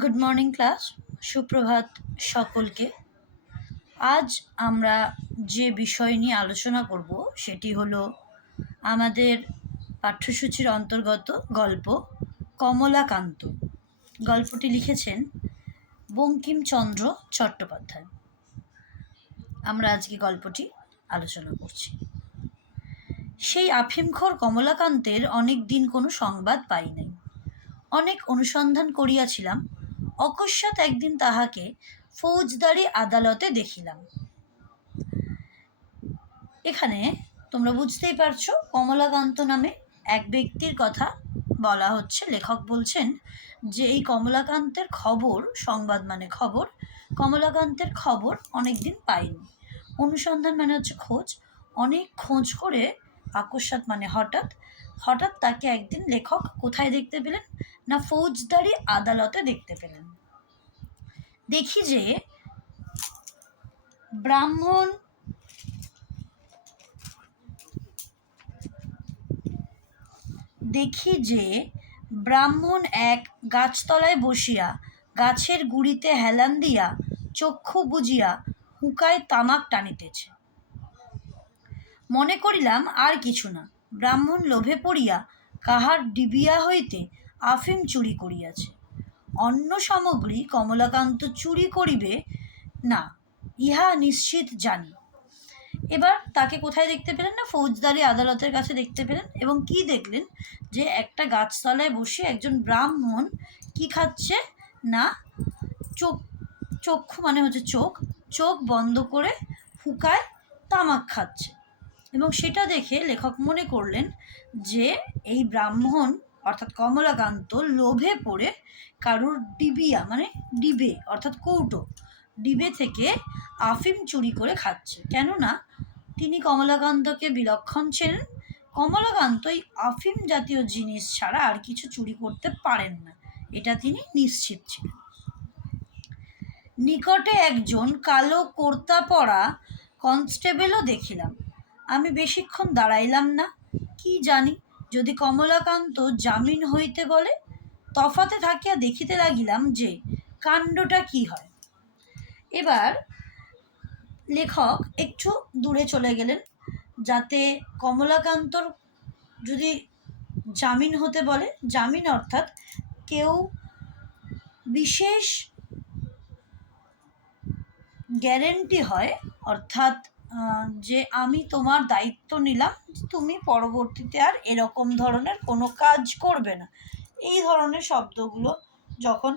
Good morning class, সুপ্রভাত সকলকে। আজ আমরা যে বিষয় নিয়ে আলোচনা করব সেটি হলো আমাদের পাঠ্যসূচির অন্তর্গত গল্প কমলাকান্ত। গল্পটি লিখেছেন বঙ্কিমচন্দ্র চট্টোপাধ্যায়। আমরা আজকে গল্পটি আলোচনা করছি। সেই আফিমখোর কমলাকান্তের অনেক দিন কোনো সংবাদ পাই নাই। অনেক অনুসন্ধান করিয়াছিলাম, অকস্মাৎ একদিন তাহাকে ফৌজদারি আদালতে দেখিলাম। এখানে তোমরা বুঝতেই পারছো, কমলাকান্ত নামে এক ব্যক্তির কথা বলা হচ্ছে। লেখক বলছেন যে এই কমলাকান্তের খবর, সংবাদ মানে খবর, কমলাকান্তের খবর অনেক দিন পাইনি। অনুসন্ধান মানে হচ্ছে খোঁজ। অনেক খোঁজ করে আকস্মাৎ মানে হঠাৎ হঠাৎ তাকে একদিন লেখক কোথায় দেখতে পেলেন না, ফৌজদারি আদালতে দেখতে পেলেন। দেখি যে ব্রাহ্মণ এক গাছতলায় বসিয়া গাছের গুড়িতে হেলান দিয়া চক্ষু বুজিয়া হুঁকায় তামাক টানিতেছে। মনে করিলাম আর কিছু না, ব্রাহ্মণ লোভে পড়িয়া কাহার ডিবিয়া হইতে আফিম চুরি করিয়াছে। অন্য সামগ্রী কমলাকান্ত চুরি করিবে না, ইহা নিশ্চিত জানি। এবার তাকে কোথায় দেখতে পেলেন না, ফৌজদারি আদালতের কাছে দেখতে পেলেন। এবং কি দেখলেন যে একটা গাছতলায় বসে একজন ব্রাহ্মণ কি খাচ্ছে না, চক্ষু মানে হচ্ছে চোখ বন্ধ করে হুঁকায় তামাক খাচ্ছে। এবং সেটা দেখে লেখক মনে করলেন যে এই ব্রাহ্মণ অর্থাৎ কমলাকান্ত লোভে পড়ে কারুর ডিবিয়া মানে ডিবে অর্থাৎ কৌটো, ডিবে থেকে আফিম চুরি করে খাচ্ছে। কেননা তিনি কমলাকান্তকে বিলক্ষণ চেনেন। কমলাকান্ত এই আফিম জাতীয় জিনিস ছাড়া আর কিছু চুরি করতে পারেন না, এটা তিনি নিশ্চিত ছিলেন। নিকটে একজন কালো কুর্তা পরা কনস্টেবলও দেখিলাম। আমি বেশিক্ষণ দাঁড়াইলাম না, কি জানি যদি কমলাকান্ত জামিন হইতে বলে। তফাতে থাকিয়া দেখিতে লাগিলাম যে কাণ্ডটা কি হয়। এবার লেখক একটু দূরে চলে গেলেন, যাতে কমলাকান্তর যদি জামিন হতে বলে, জামিন অর্থাৎ কেউ বিশেষ গ্যারেন্টি হয়, অর্থাৎ যে আমি তোমার দায়িত্ব নিলাম, তুমি পরবর্তীতে আর এরকম ধরনের কোনো কাজ করবে না, এই ধরনের শব্দগুলো যখন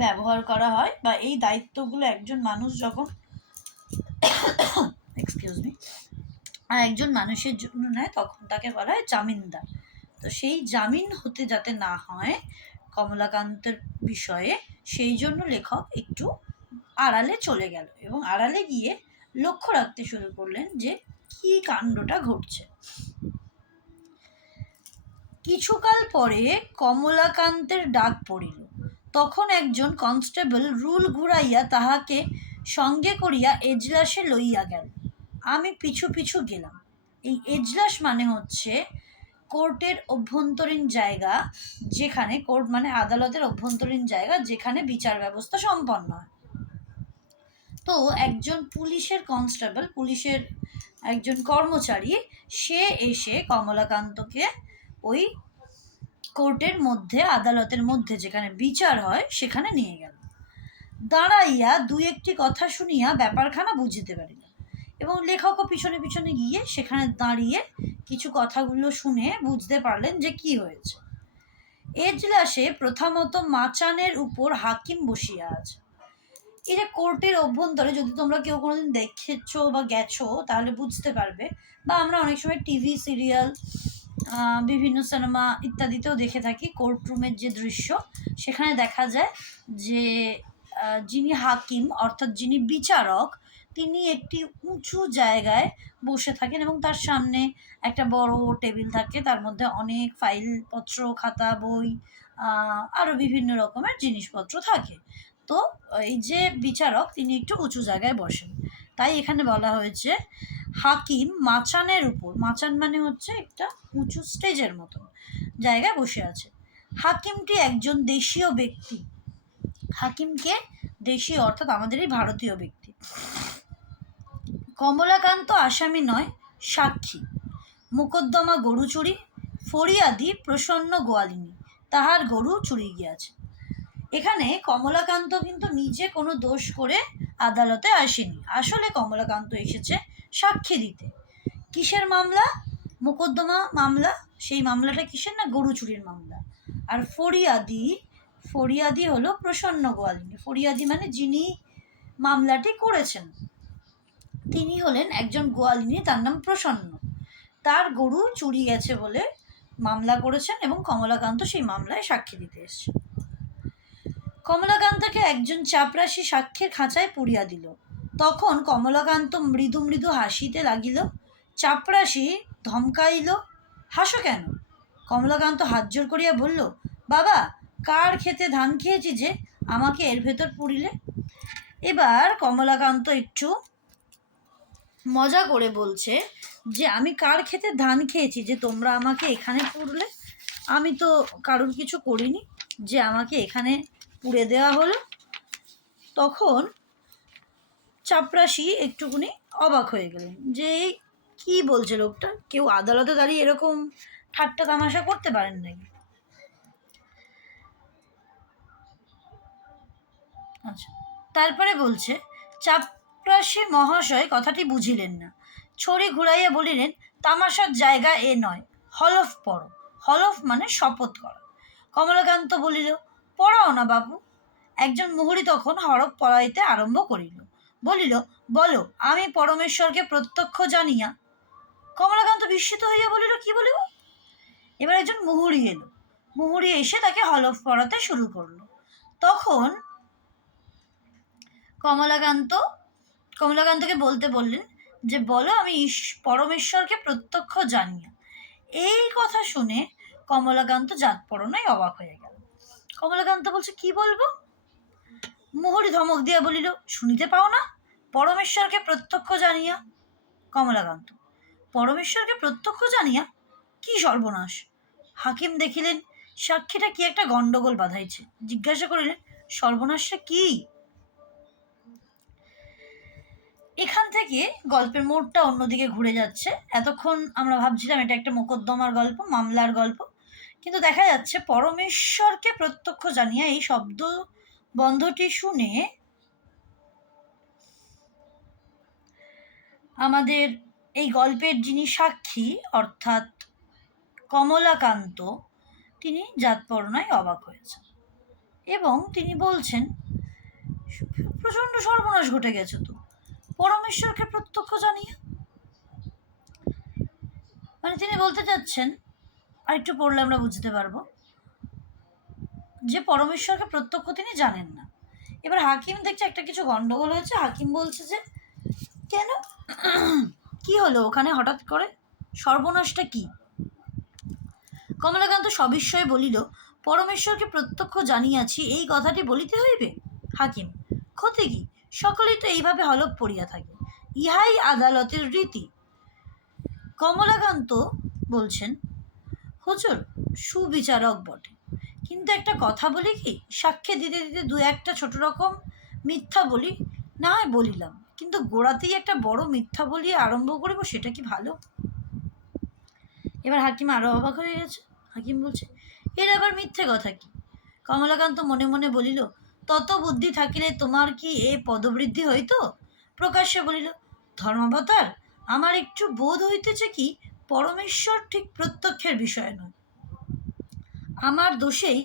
ব্যবহার করা হয় বা এই দায়িত্বগুলো একজন মানুষ যখন একজন মানুষের জন্য নেয়, তখন তাকে বলা হয় জামিনদার। তো সেই জামিন হতে যাতে না হয় কমলাকান্তের বিষয়ে, সেই জন্য লেখক একটু আড়ালে চলে গেল এবং আড়ালে গিয়ে লক্ষ্য রাখতে শুরু করলেন যে কি কাণ্ডটা ঘটছে। কিছুকাল পরে কমলাকান্তের ডাক পড়িল। তখন একজন কনস্টেবল রুল ঘুরাইয়া তাহাকে সঙ্গে করিয়া এজলাসে লইয়া গেল। আমি পিছু পিছু গেলাম। এই এজলাস মানে হচ্ছে কোর্টের অভ্যন্তরীণ জায়গা, যেখানে কোর্ট মানে আদালতের অভ্যন্তরীণ জায়গা যেখানে বিচার ব্যবস্থা সম্পন্ন হয়। তো একজন পুলিশের কনস্টেবল, পুলিশের একজন কর্মচারী, সে এসে কমলাকান্তকে ওই কোর্টের মধ্যে, আদালতের মধ্যে যেখানে বিচার হয় সেখানে নিয়ে গেল। দাঁড়াইয়া দুই একটি কথা শুনিয়া ব্যাপারখানা বুঝিতে পারিল এবং লেখকও পিছনে পিছনে গিয়ে সেখানে দাঁড়িয়ে কিছু কথাগুলো শুনে বুঝতে পারলেন যে কি হয়েছে। এজলাসে প্রথমত মাচানের উপর হাকিম বসিয়া আছে। এই যে কোর্টের অভ্যন্তরে, যদি তোমরা কেউ কোনোদিন দেখেছো বা গেছো তাহলে বুঝতে পারবে, বা আমরা অনেক সময় টিভি সিরিয়াল, বিভিন্ন সিনেমা ইত্যাদিতেও দেখে থাকি, কোর্টরুমের যে দৃশ্য, সেখানে দেখা যায় যে যিনি হাকিম অর্থাৎ যিনি বিচারক, তিনি একটি উঁচু জায়গায় বসে থাকেন এবং তার সামনে একটা বড় টেবিল থাকে, তার মধ্যে অনেক ফাইলপত্র, খাতা, বই, আরও বিভিন্ন রকমের জিনিসপত্র থাকে। তো এই যে বিচারক, তিনি একটু উঁচু জায়গায় বসেন, তাই এখানে বলা হয়েছে হাকিম মাচানের উপর। মাচান মানে হচ্ছে একটা উঁচু স্টেজের মতো জায়গায় বসে আছে। হাকিমটি একজন দেশীয় ব্যক্তি। হাকিমকে দেশীয় অর্থাৎ আমাদের এই ভারতীয় ব্যক্তি। কমলাকান্ত আসামি নয়, সাক্ষী। মোকদ্দমা গরু চুরি, ফরিয়াদি প্রসন্ন গোয়ালিনী, তাহার গরু চুরি গিয়াছে। এখানে কমলাকান্ত কিন্তু নিজে কোনো দোষ করে আদালতে আসেনি। আসলে কমলাকান্ত এসেছে সাক্ষী দিতে। কিসের মামলা? মোকদ্দমা মামলা। সেই মামলাটা কিসের? না, গরু চুরির মামলা। আর ফরিয়াদি হলো প্রসন্ন গোয়ালিনী। ফরিয়াদি মানে যিনি মামলাটি করেছেন তিনি হলেন একজন গোয়ালিনী, তার নাম প্রসন্ন। তার গরু চুরি গেছে বলে মামলা করেছেন এবং কমলাকান্ত সেই মামলায় সাক্ষী দিতে এসেছে। কমলাকান্তকে একজন চাপরাশি সাক্ষীর খাঁচায় পুরিয়া দিল। তখন কমলাকান্ত মৃদু মৃদু হাসিতে লাগিল। চাপরাশি ধমকাইল, হাসো কেন? কমলাকান্ত হাত জোর করিয়া বলল, বাবা, কার খেতে ধান খেয়েছি যে আমাকে এর ভেতর পুরিলে? এবার কমলাকান্ত একটু মজা করে বলছে যে আমি কার খেতে ধান খেয়েছি যে তোমরা আমাকে এখানে পুরলে? আমি তো কারোর কিছু করিনি যে আমাকে এখানে পুড়ে দেওয়া হলো। তখন চাপরাশি একটুকুনি অবাক হয়ে গেলেন যে কি বলছে লোকটা, কেউ আদালতে দাঁড়িয়ে এরকম ঠাট্টা তামাশা করতে পারেন নাকি? আচ্ছা, তারপরে বলছে, চাপরাশি মহাশয় কথাটি বুঝিলেন না, ছড়ি ঘুরাইয়া বলিলেন, তামাশার জায়গা এ নয়, হলফ পড়ো। হলফ মানে শপথ করা। কমলাকান্ত বলিল, পড়াও না বাবু। একজন মুহুরী তখন হরফ পড়াইতে আরম্ভ করিল। বলিল, বলো, আমি পরমেশ্বরকে প্রত্যক্ষ জানিয়া। কমলাকান্ত বিস্মিত হইয়া বলিল, কি বলিব? এবার একজন মুহুরী এলো। মুহুরী এসে তাকে হলফ পড়াতে শুরু করলো। তখন কমলাকান্তকে বলতে বললেন যে, বলো, আমি পরমেশ্বরকে প্রত্যক্ষ জানিয়া। এই কথা শুনে কমলাকান্ত জাতপরণায় অবাক হয়ে গেল। কমলাকান্ত বলছে, কি বলবো? মুহুরী ধমক দিয়া বলিল, শুনিতে পাও না? পরমেশ্বরকে প্রত্যক্ষ জানিয়া। কমলাকান্ত, পরমেশ্বরকে প্রত্যক্ষ জানিয়া? কি সর্বনাশ! হাকিম দেখিলেন সাক্ষীটা কি একটা গন্ডগোল বাঁধাইছে। জিজ্ঞাসা করিলেন, সর্বনাশটা কি? এখান থেকে গল্পের মোড়টা অন্যদিকে ঘুরে যাচ্ছে। এতক্ষণ আমরা ভাবছিলাম এটা একটা মোকদ্দমার গল্প, মামলার গল্প, কিন্তু দেখা যাচ্ছে পরমেশ্বরকে প্রত্যক্ষ জানিয়া এই শব্দ বন্ধটি শুনে আমাদের এই গল্পের যিনি সাক্ষী অর্থাৎ কমলাকান্ত, তিনি জাতপরণায় অবাক হয়েছেন এবং তিনি বলছেন, প্রচণ্ড সর্বনাশ ঘটে গেছে তো, পরমেশ্বরকে প্রত্যক্ষ জানিয়ে। মানে তিনি বলতে চাচ্ছেন, আর একটু পড়লে আমরা বুঝতে পারবো, যে পরমেশ্বরকে প্রত্যক্ষ তিনি জানেন না। এবার হাকিম দেখছে একটা কিছু গন্ডগোল হয়েছে। হাকিম বলছে যে, কেন, কি হলো ওখানে হঠাৎ করে, সর্বনাশটা কি? কমলাকান্ত সবিস্ময়ে বলিল, পরমেশ্বরকে প্রত্যক্ষ জানিয়াছি এই কথাটি বলিতে হইবে? হাকিম, ক্ষতি কি? সকলেই তো এইভাবে হলফ পড়িয়া থাকে, ইহাই আদালতের রীতি। কমলাকান্ত বলছেন, হুজুর সুবিচারক বটে, কিন্তু একটা কথা বলি কি, সাক্ষ্য দিতে দিতে দু একটা ছোট রকম মিথ্যা বলি, না হয় বলিলাম, কিন্তু গোড়াতেই একটা বড় মিথ্যা বলিয়ে আরম্ভ করিব, সেটা কি ভালো? এবার হাকিম আরও অবাক হয়ে গেছে। হাকিম বলছে, এর আবার মিথ্যে কথা কি? কমলাকান্ত মনে মনে বলিল, তত বুদ্ধি থাকিলে তোমার কি এ পদবৃদ্ধি হইত? প্রকাশ্যে বলিল, ধর্মাবতার, আমার একটু বোধ হইতেছে কি পরমেশ্বর ঠিক প্রত্যক্ষের বিষয় নয়। আমার দোষেই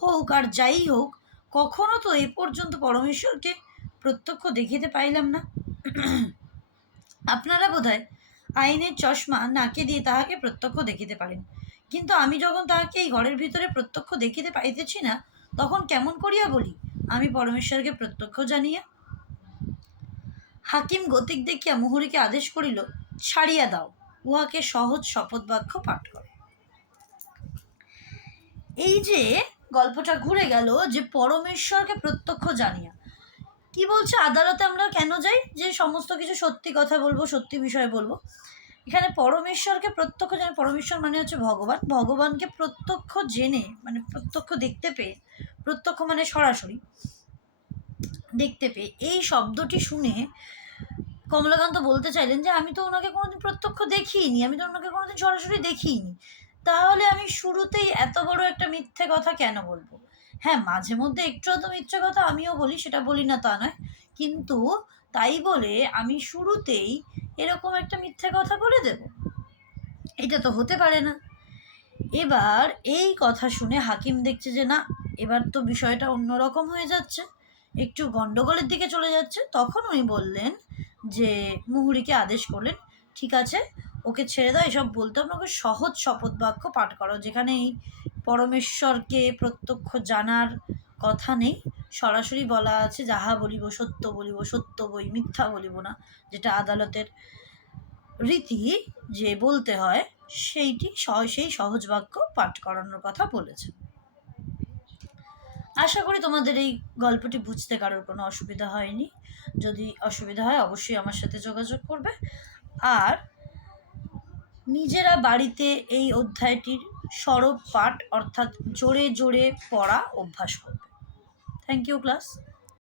হোক আর যাই হোক, কখনো তো এ পর্যন্ত পরমেশ্বরকে প্রত্যক্ষ দেখিতে পাইলাম না। আপনারা বোধহয় আইনের চশমা নাকে দিয়ে তাহাকে প্রত্যক্ষ দেখিতে পারেন, কিন্তু আমি যখন তাহাকে এই ঘরের ভিতরে প্রত্যক্ষ দেখিতে পাইতেছি না, তখন কেমন করিয়া বলি আমি পরমেশ্বরকে প্রত্যক্ষ জানিয়া? হাকিম গতিক দেখিয়া মুহুরীকে আদেশ করিল, ছাড়িয়া দাও, উহাকে সহজ শপথ বাক্য পাঠ করো। এই যে গল্পটা ঘুরে গেল যে পরমেশ্বরকে প্রত্যক্ষ জানিয়া, কি বলছে, আদালতে আমরা কেন যাই? যে সমস্ত কিছু সত্যি কথা বলবো, সত্যি বিষয় বলবো। এখানে পরমেশ্বরকে প্রত্যক্ষ জেনে, পরমেশ্বর মানে হচ্ছে ভগবান, ভগবানকে প্রত্যক্ষ জেনে মানে প্রত্যক্ষ দেখতে পেয়ে, প্রত্যক্ষ মানে সরাসরি দেখতে পেয়ে, এই শব্দটি শুনে কমলাকান্ত বলতে চাইলেন যে আমি তো ওনাকে কোনোদিন প্রত্যক্ষ দেখিনি, আমি তো ওনাকে কোনোদিন সরাসরি দেখিনি, তাহলে আমি শুরুতেই এত বড় একটা মিথ্যে কথা কেন বলবো? হ্যাঁ, মাঝে মধ্যে একটু আধটু মিথ্যে কথা আমিও বলি, সেটা বলি না তা নয়, কিন্তু তাই বলে আমি শুরুতেই এরকম একটা মিথ্যে কথা বলে দেব? এটা তো হতে পারে না। এবার এই কথা শুনে হাকিম দেখছে যে না, এবার তো বিষয়টা অন্যরকম হয়ে যাচ্ছে, একটু গন্ডগোলের দিকে চলে যাচ্ছে। তখন উনি বললেন যে, মুহুরীকে আদেশ করলেন, ঠিক আছে, ওকে ছেড়ে দাও, এসব বলতে হবে না, ওকে সহজ শপথ বাক্য পাঠ করো, যেখানে এই পরমেশ্বরকে প্রত্যক্ষ জানার কথা নেই, সরাসরি বলা আছে যাহা বলিব সত্য বই, মিথ্যা বলিব না, যেটা আদালতের রীতি যে বলতে হয়, সেই সহজ বাক্য পাঠ করানোর কথা বলেছে। আশা করি তোমাদের এই গল্পটি বুঝতে কারোর কোনো অসুবিধা হয়নি। যদি অসুবিধা হয় অবশ্যই আমার সাথে যোগাযোগ করবে, আর নিজেরা বাড়িতে এই অধ্যায়টির সরব পাঠ অর্থাৎ জোরে জোরে পড়া অভ্যাস করবে। Thank you class.